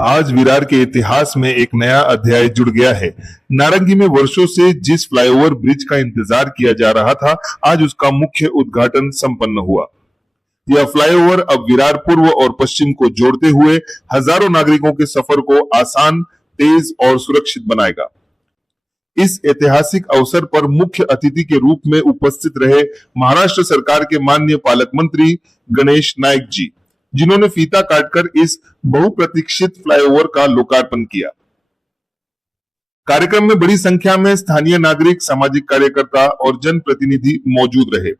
आज विरार के इतिहास में एक नया अध्याय जुड़ गया है। नारंगी में वर्षों से जिस फ्लाईओवर ब्रिज का इंतजार किया जा रहा था, आज उसका मुख्य उद्घाटन संपन्न हुआ। यह फ्लाईओवर अब विरार पूर्व और पश्चिम को जोड़ते हुए हजारों नागरिकों के सफर को आसान, तेज और सुरक्षित बनाएगा। इस ऐतिहासिक अवसर पर मुख्य अतिथि के रूप में उपस्थित रहे महाराष्ट्र सरकार के माननीय पालक मंत्री गणेश नाईक जी, जिन्होंने फीता काटकर इस बहुप्रतीक्षित फ्लाईओवर का लोकार्पण किया। कार्यक्रम में बड़ी संख्या में स्थानीय नागरिक, सामाजिक कार्यकर्ता और जनप्रतिनिधि मौजूद रहे।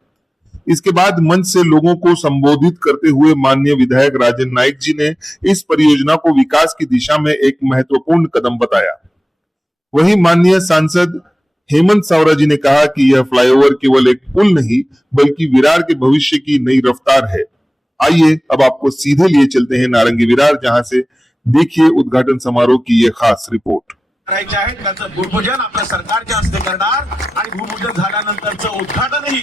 इसके बाद मंच से लोगों को संबोधित करते हुए माननीय विधायक राजन नाईक जी ने इस परियोजना को विकास की दिशा में एक महत्वपूर्ण कदम बताया। वहीं माननीय सांसद हेमंत सावरा जी ने कहा कि यह फ्लाईओवर केवल एक पुल नहीं, बल्कि विरार के भविष्य की नई रफ्तार है। आइए अब आपको सीधे लिए चलते हैं नारंगी विरार, जहां से देखिए उद्घाटन समारोह की यह खास रिपोर्ट। करायचे आहे त्याचं भूमिपूजन आपल्या सरकारच्या हस्ते करणार आणि भूमिपूजन झाल्यानंतरचं उद्घाटनही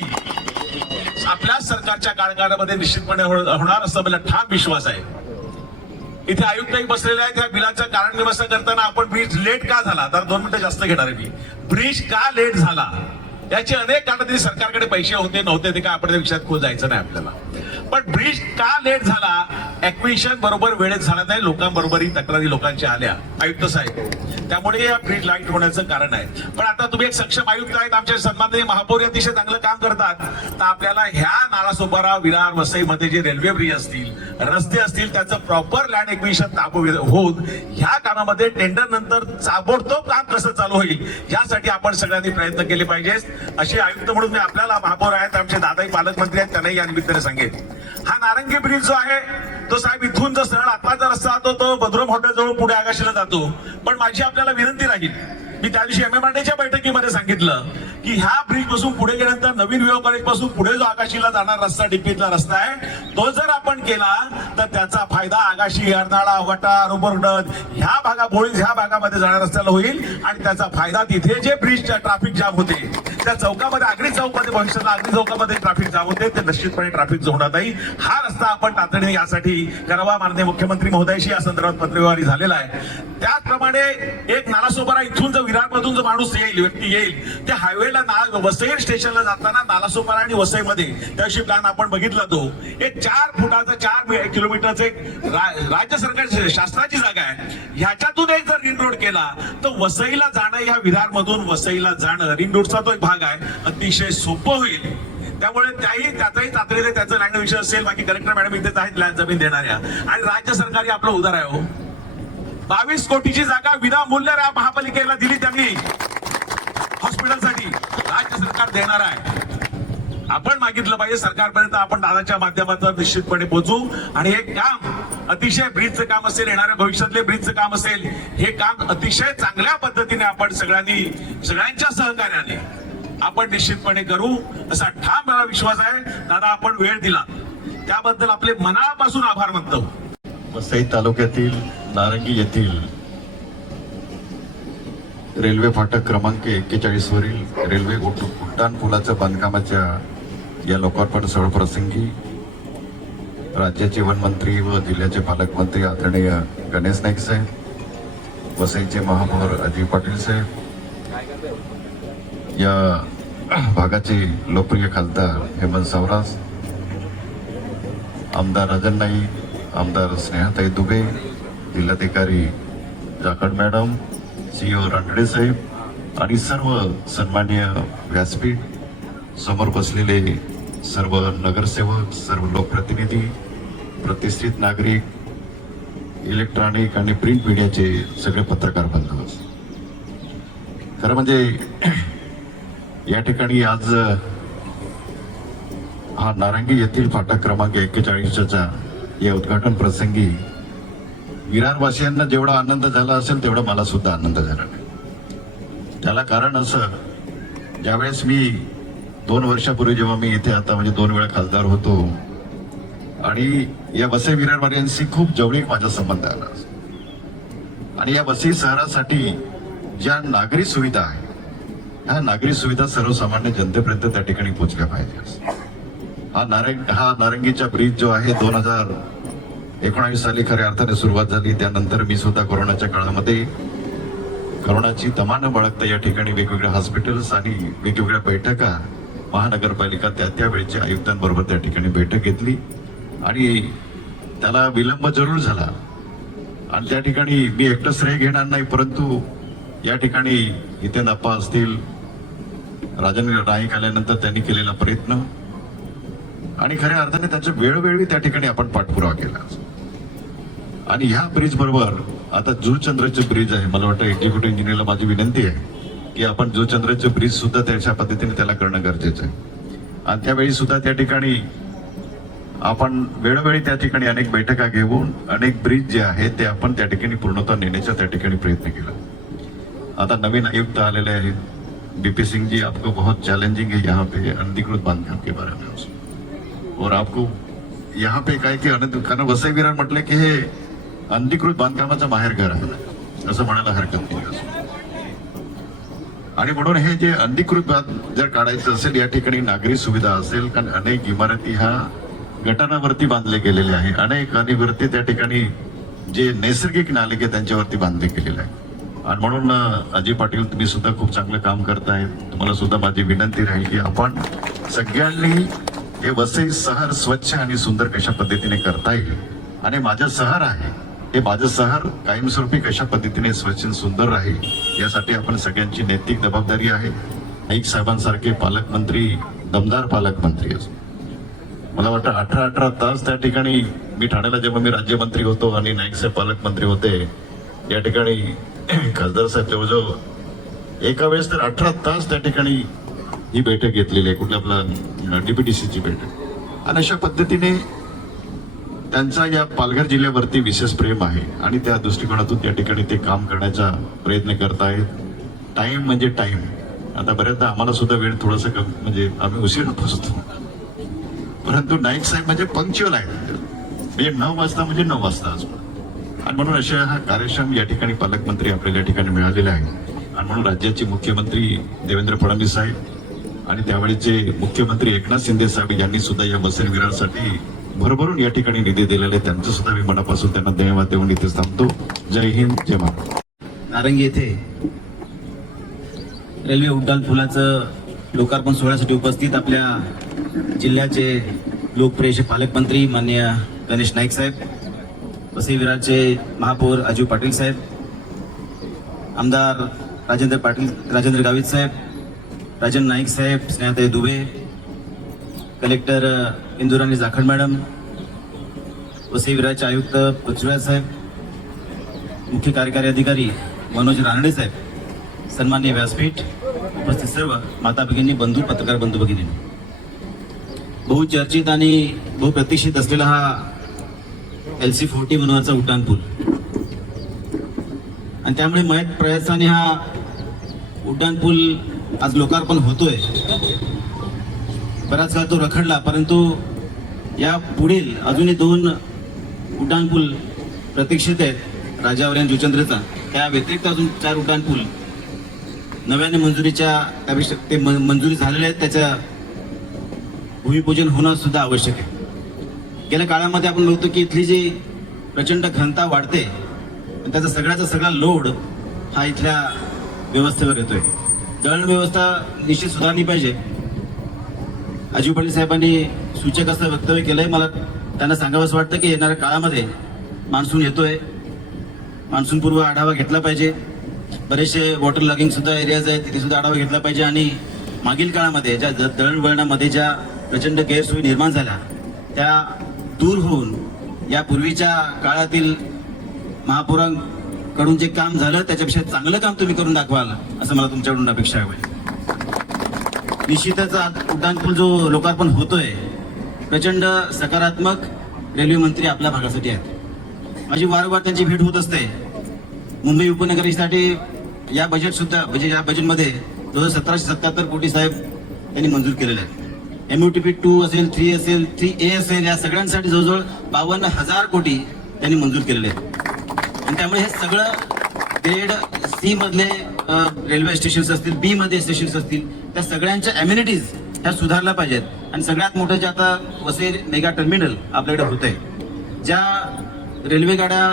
आपल्या सरकारच्या कार्यकाळामध्ये निश्चितपणे होणार असं मला ठाम विश्वास आहे। इथे आयुक्तही बसलेले आहेत। त्या बिलाचं कारण निवासा करताना आपण ब्रिज लेट का झाला, तर 2 मिनिटं जास्त घेणार आहे मी। ब्रिज का लेट झाला याचे अनेक कारण, तरी सरकारकडे पैसे होते नव्हते ते काय आपण त्या विषयात खोल जायचं नाही आपल्याला। पण ब्रिज का लेट झाला, ऍक्विजिशन बरोबर वेळेत झाला नाही, लोकांबरोबरही तक्रारी लोकांच्या आल्या आयुक्त साहेब, त्यामुळे या ब्रिज लाईट होण्याचं कारण आहे। पण आता तुम्ही एक सक्षम आयुक्त आहेत, आमचे सन्माननीय महापौर अतिशय चांगलं काम करतात, तर आपल्याला ह्या नालासोपारा, विरार, वसईमध्ये जे रेल्वे ब्रिज असतील, रस्ते असतील, त्याचं प्रॉपर लँड ऍक्विजिशन होऊन ह्या कामामध्ये टेंडर नंतर ताबडतोब काम कसं चालू होईल यासाठी आपण सगळ्यांनी प्रयत्न केले पाहिजेत। असे आयुक्त म्हणून मी आपल्याला महापौर आहेत, आमचे दादाही पालकमंत्री आहेत, त्यांनाही या निमित्ताने सांगेन। हा नारंगी ब्रिज जो आहे तो साहेब इथून जर सरळ आत्ताचा रस्ता जातो तो बद्रुम हॉटेल जवळ पुढे आकाशीला जातो। पण माझी आपल्याला विनंती राहील, मी त्या दिवशी MMRDच्या बैठकीमध्ये सांगितलं की ह्या ब्रिज पासून पुढे गेल्यानंतर नवीन विवाह कॉलेज पासून पुढे जो आकाशीला जाणार रस्ता, डिपीतला रस्ता आहे, तो जर आपण केला तर त्याचा फायदा आकाशी, अर्नाळा, वटा, रोबरडद ह्या भागा, बोळीज ह्या भागामध्ये जाणाऱ्या रस्त्याला होईल आणि त्याचा फायदा तिथे जे ब्रिजच्या ट्रॅफिक जाम होते त्या चौकामध्ये, आगरी चौकामध्ये, भविष्याला आगरी चौकामध्ये ट्रॅफिक जाम होते ते निश्चितपणे ट्रॅफिक जोडण्यात नाही। हा रस्ता आपण तातडीने यासाठी करावा। माननीय मुख्यमंत्री महोदयाशी या संदर्भात पत्रव्यवहार झालेला आहे। त्याचप्रमाणे एक नालासोपारा इथून जर विरारमधून जो माणूस येईल, व्यक्ती येईल, त्या हायवेला वसई स्टेशनला जाताना नालासोपारा आणि वसईमध्ये त्याशी प्लॅन आपण बघितला, तो एक 4 फुटाचा 4 किलोमीटरचं एक राज्य सरकार शासनाची जागा आहे, ह्याच्यातून एक जर रिंग रोड केला तर वसईला जाणं, ह्या विरारमधून वसईला जाणं रिंग रोडचा तो एक भाग आहे, अतिशय सोपं होईल। त्यामुळे त्याचाही तातडीने त्याचं लँड विषय असेल, बाकी कलेक्टर मॅडम इथेच आहेत लँड जमीन देणाऱ्या, आणि राज्य सरकारी आपलं उदार आहे हो। 22 कोटीची जागा विनामूल्य महापालिकेला दिली त्यांनी हॉस्पिटलसाठी, राज्य सरकार देणार आहे। आपण मागितलं पाहिजे सरकारपर्यंत, आपण दादाच्या माध्यमातून निश्चितपणे पोहोचू आणि हे काम अतिशय ब्रिजचं काम असेल, येणाऱ्या भविष्यातले ब्रिजचं काम असेल, हे काम अतिशय चांगल्या पद्धतीने आपण सगळ्यांच्या सहकार्याने आपण निश्चितपणे करू असा ठाम मला विश्वास आहे। दादा आपण वेळ दिला त्याबद्दल आपले मनापासून आभार मानतो। वसई तालुक्यातील नारंगी येथील रेल्वे फाटक क्रमांक 41 वरील रेल्वे उड्डाण पुलाच्या बांधकामाच्या या लोकार्पण सोहळा प्रसंगी राज्याचे वनमंत्री व जिल्ह्याचे पालकमंत्री आदरणीय गणेश नाईक साहेब, वसईचे महापौर अजय पाटील साहेब, या भागाचे लोकप्रिय खासदार हेमंत सावरा, आमदार राजन नाईक, आमदार स्नेहाताई दुबे, जिल्हाधिकारी जाखड मॅडम, CEO रानडे साहेब आणि सर्व सन्माननीय व्यासपीठ समोर बसलेले सर्व नगरसेवक, सर्व लोकप्रतिनिधी, प्रतिष्ठित नागरिक, इलेक्ट्रॉनिक आणि प्रिंट मीडियाचे सगळे पत्रकार बांधव, खरं म्हणजे या ठिकाणी आज हा नारंगी येथील फाटक क्रमांक 41च्या या उद्घाटन प्रसंगी विरारवासियांना जेवढा आनंद झाला असेल तेवढा मला सुद्धा आनंद झाला नाही। त्याला कारण असं, ज्यावेळेस मी 2 वर्षापूर्वी जेव्हा मी इथे आता म्हणजे 2 वेळा खासदार होतो आणि या वसई विरारवासियांशी खूप जवळीक माझा संबंध आला आणि या वसई शहरासाठी ज्या नागरी सुविधा आहे, ह्या नागरी सुविधा सर्वसामान्य जनतेपर्यंत त्या ठिकाणी पोहोचल्या पाहिजे। हा नारंगीचा ब्रिज जो आहे 19 साली खऱ्या अर्थाने सुरुवात झाली. त्यानंतर मी सुद्धा कोरोनाच्या काळामध्ये कोरोनाची तमा न बाळगता या ठिकाणी वेगवेगळ्या हॉस्पिटल्स आणि वेगवेगळ्या बैठका महानगरपालिका त्यावेळेच्या आयुक्तांबरोबर त्या ठिकाणी बैठक घेतली आणि त्याला विलंब जरूर झाला. आणि त्या ठिकाणी मी एकटं श्रेय घेणार नाही, परंतु या ठिकाणी इथे नप्पा असतील, राजन नाईक आल्यानंतर त्यांनी केलेला प्रयत्न आणि खऱ्या अर्थाने त्याच्या वेळोवेळी त्या ठिकाणी आपण पाठपुरावा केला. आणि ह्या ब्रिज बरोबर आता जुलचंद्रचे ब्रिज आहे. मला वाटतं एक्झिक्युटिव्ह इंजिनियरला माझी विनंती आहे की आपण जुलचंद्रचे ब्रिज सुद्धा त्याच्या पद्धतीने त्याला करणं गरजेचं आहे. आणि त्यावेळी सुद्धा त्या ठिकाणी आपण वेळोवेळी त्या ठिकाणी अनेक बैठका घेऊन अनेक ब्रिज जे आहेत ते आपण त्या ठिकाणी पूर्णतः नेण्याचा त्या ठिकाणी प्रयत्न केला. आता नवीन आयुक्त आलेले आहेत बीपी सिंह जी, आपको बहुत चैलेंजिंग है यहाँ पे अनधिकृत बांधकाम के बारे में. और आपको यहाँ पे काय की कारण वसई विरार म्हटलं की हे अनधिकृत बांधकामाचं माहेरघर आहे असं म्हणायला हरकत नाही. आणि म्हणून हे जे अनधिकृत जर काढायचं असेल या ठिकाणी नागरी सुविधा असेल, कारण अनेक इमारती ह्या गटारावरती बांधले गेलेले आहे, अनेक आणि वरती त्या ठिकाणी जे नैसर्गिक नाले त्यांच्यावरती बांधले गेलेले आहे. आणि म्हणून अजय पाटील तुम्ही सुद्धा खूप चांगलं काम करताय. तुम्हाला सुद्धा माझी विनंती राहील की आपण सगळ्यांनी हे वसई शहर स्वच्छ आणि सुंदर कशा पद्धतीने करता येईल आणि माझं शहर आहे हे माझं शहर कायमस्वरूपी कशा पद्धतीने स्वच्छ आणि सुंदर राहील यासाठी आपण सगळ्यांची नैतिक जबाबदारी आहे. नाईक साहेबांसारखे पालकमंत्री, दमदार पालकमंत्री असो. मला वाटतं 18 तास त्या ठिकाणी मी ठाण्याला जेव्हा मी राज्यमंत्री होतो आणि नाईक साहेब पालकमंत्री होते या ठिकाणी खासदार साहेब जवळजवळ एका वेळेस तर 18 तास त्या ठिकाणी ही बैठक घेतलेली आहे, कुठल्या आपला डीपीटीसीची बैठक. आणि अशा पद्धतीने त्यांचा या पालघर जिल्ह्यावरती विशेष प्रेम आहे आणि त्या दृष्टिकोनातून त्या ठिकाणी ते काम करण्याचा प्रयत्न करतायत. टाइम म्हणजे टाइम. आता बऱ्याचदा आम्हाला सुद्धा वेळ थोडंसं म्हणजे आम्ही उशिरा पोहोचतो, परंतु नाईक साहेब म्हणजे पंक्च्युअल आहेत, म्हणजे 9 वाजता म्हणजे 9 वाजता असतो. आणि म्हणून अशा हा कार्यक्षम या ठिकाणी पालकमंत्री आपल्याला या ठिकाणी मिळालेले आहे. आणि म्हणून राज्याचे मुख्यमंत्री देवेंद्र फडणवीस साहेब आणि त्यावेळेचे मुख्यमंत्री एकनाथ शिंदे साहेब यांनी सुद्धा या वसई विरारसाठी भरभरून या ठिकाणी निधी दिलेले, त्यांचं सुद्धा मी मनापासून त्यांना धन्यवाद देऊन इथे थांबतो. जय हिंद, जय महाराष्ट्र. नारंगी येथे रेल्वे उड्डाण पुलाचं लोकार्पण सोहळ्यासाठी उपस्थित आपल्या जिल्ह्याचे लोकप्रिय पालकमंत्री माननीय गणेश नाईक साहेब, वसई विरारचे महापौर अजय पाटील साहेब, आमदार राजेंद्र गावित साहेब, राजन नाईक साहेब, स्नेहाताई दुबे, कलेक्टर इंदुराणी जाखड मॅडम, वसई विरारचे आयुक्त पृथ्वीराज साहेब, मुख्य कार्यकारी अधिकारी मनोज रानडे साहेब, सन्माननीय व्यासपीठ, उपस्थित सर्व माता भगिनी, बंधू, पत्रकार बंधू भगिनी, बहुचर्चित आणि बहुप्रतीक्षित असलेला हा LC40 मनोहरचा उड्डाण पूल आणि त्यामुळे मयत प्रयासाने हा उड्डाण पूल आज लोकार्पण होतोय. बराच काळ तो रखडला, परंतु या पुढील अजूनही 2 उड्डाण पूल प्रतीक्षित आहेत, राजावर आणि जुचंद्रचा. त्या व्यतिरिक्त अजून 4 उड्डाण पूल नव्याने मंजुरीच्या त्यापेक्षा ते मंजुरी झालेले आहेत, त्याच्या भूमिपूजन होणं सुद्धा आवश्यक आहे. गेल्या काळामध्ये आपण बघतो की इथली जी प्रचंड घनता वाढते आणि त्याचा सगळा लोड हा इथल्या व्यवस्थेवर येतोय. दळण व्यवस्था निश्चित सुधारली पाहिजे. अजय पाटील साहेबांनी सूचक असं वक्तव्य केलंय. मला त्यांना सांगावंसं वाटतं की येणाऱ्या काळामध्ये मान्सून येतोय, मान्सून पूर्व आढावा घेतला पाहिजे. बरेचसे वॉटर लॉगिंग सुद्धा एरियाज आहेत, तिथे सुद्धा आढावा घेतला पाहिजे. आणि मागील काळामध्ये ज्या दळणवळणामध्ये ज्या प्रचंड गैरसोयी निर्माण झाल्या त्या दूर होऊन या पूर्वीच्या काळातील महापौरांकडून जे काम झालं त्याच्यापेक्षा चांगलं काम तुम्ही करून दाखवाल असं मला तुमच्याकडून अपेक्षा आहे. निश्चितच उड्डाण पूल जो लोकार्पण होतोय प्रचंड सकारात्मक रेल्वे मंत्री आपल्या भागासाठी आहेत. माझी वारंवार त्यांची भेट होत असते. मुंबई उपनगरीसाठी या बजेटमध्ये 1777 कोटी साहेब त्यांनी मंजूर केलेले आहेत. MUTP 2 असेल, 3 असेल, 3A असेल, या सगळ्यांसाठी जवळजवळ 52,000 कोटी त्यांनी मंजूर केलेले आहेत. आणि त्यामुळे हे सगळं ग्रेड C मधले रेल्वे स्टेशन्स असतील, B मध्ये स्टेशन्स असतील, त्या सगळ्यांच्या अम्युनिटीज ह्या सुधारल्या पाहिजेत. आणि सगळ्यात मोठं जे आता वसई मेगा टर्मिनल आपल्याकडे होत आहे, ज्या रेल्वे गाड्या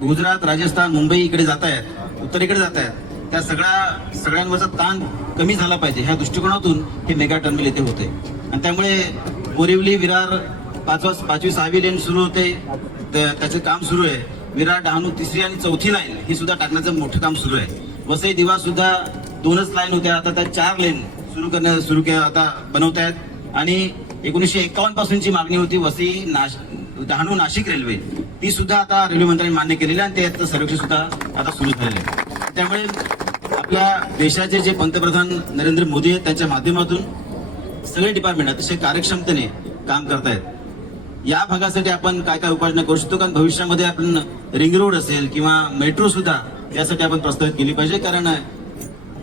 गुजरात, राजस्थान, मुंबई इकडे जात आहेत, उत्तरेकडे जात आहेत, त्या सगळ्यांवरचा ताण कमी झाला पाहिजे ह्या दृष्टिकोनातून हे मेगा टर्मिनल इथे होते. आणि त्यामुळे बोरिवली विरार 5वी 6वी लेन सुरू होते, त्याचं काम सुरू आहे. विरार डहाणू 3री आणि 4थी लाईन ही सुद्धा टाकण्याचं मोठं काम सुरू आहे. वसई दिवा सुद्धा 2च लाईन होत्या, आता त्या 4 लेन सुरू आता बनवत आहेत. आणि 1951 पासूनची मागणी होती वसई डहाणू नाशिक रेल्वे, ती सुद्धा आता रेल्वे मंत्र्यांनी मान्य केलेली आहे आणि त्याचं सर्वेक्षण सुद्धा आता सुरू झालेलं आहे. त्यामुळे आपल्या देशाचे जे पंतप्रधान नरेंद्र मोदी आहेत त्यांच्या माध्यमातून सगळे डिपार्टमेंट अतिशय कार्यक्षमतेने काम करतायत. या भागासाठी आपण काय काय उपाययोजना करू शकतो, कारण भविष्यामध्ये आपण रिंग रोड असेल किंवा मेट्रो सुद्धा यासाठी आपण प्रस्तावित केली पाहिजे. कारण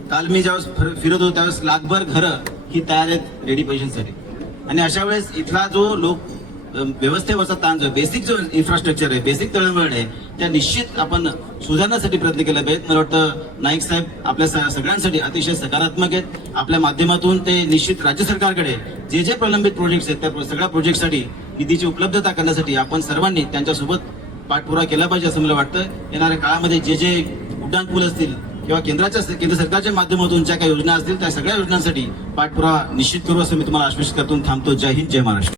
काल मी ज्यावेळेस फिरत होतो त्यावेळेस लाखभर घरं ही तयार आहेत रेडी पोझिशनसाठी. आणि अशा वेळेस इथला जो लोक व्यवस्थेवरचा ताण जो बेसिक जो इन्फ्रास्ट्रक्चर आहे, बेसिक तळमळ आहे, त्या निश्चित आपण सुधारण्यासाठी प्रयत्न केले पाहिजेत. मला वाटतं नाईक साहेब आपल्या सगळ्यांसाठी अतिशय सकारात्मक आहेत. आपल्या माध्यमातून ते निश्चित राज्य सरकारकडे जे जे प्रलंबित प्रोजेक्ट्स आहेत त्या सगळ्या प्रोजेक्टसाठी निधीची उपलब्धता करण्यासाठी आपण सर्वांनी त्यांच्यासोबत पाठपुरावा केला पाहिजे असं मला वाटतं. येणाऱ्या काळामध्ये जे जे उड्डाणपूल असतील किंवा केंद्र सरकारच्या माध्यमातून ज्या काही योजना असतील त्या सगळ्या योजनांसाठी पाठपुरावा निश्चित करू असं मी तुम्हाला आश्वासित करतो. थांबतो. जय हिंद, जय महाराष्ट्र.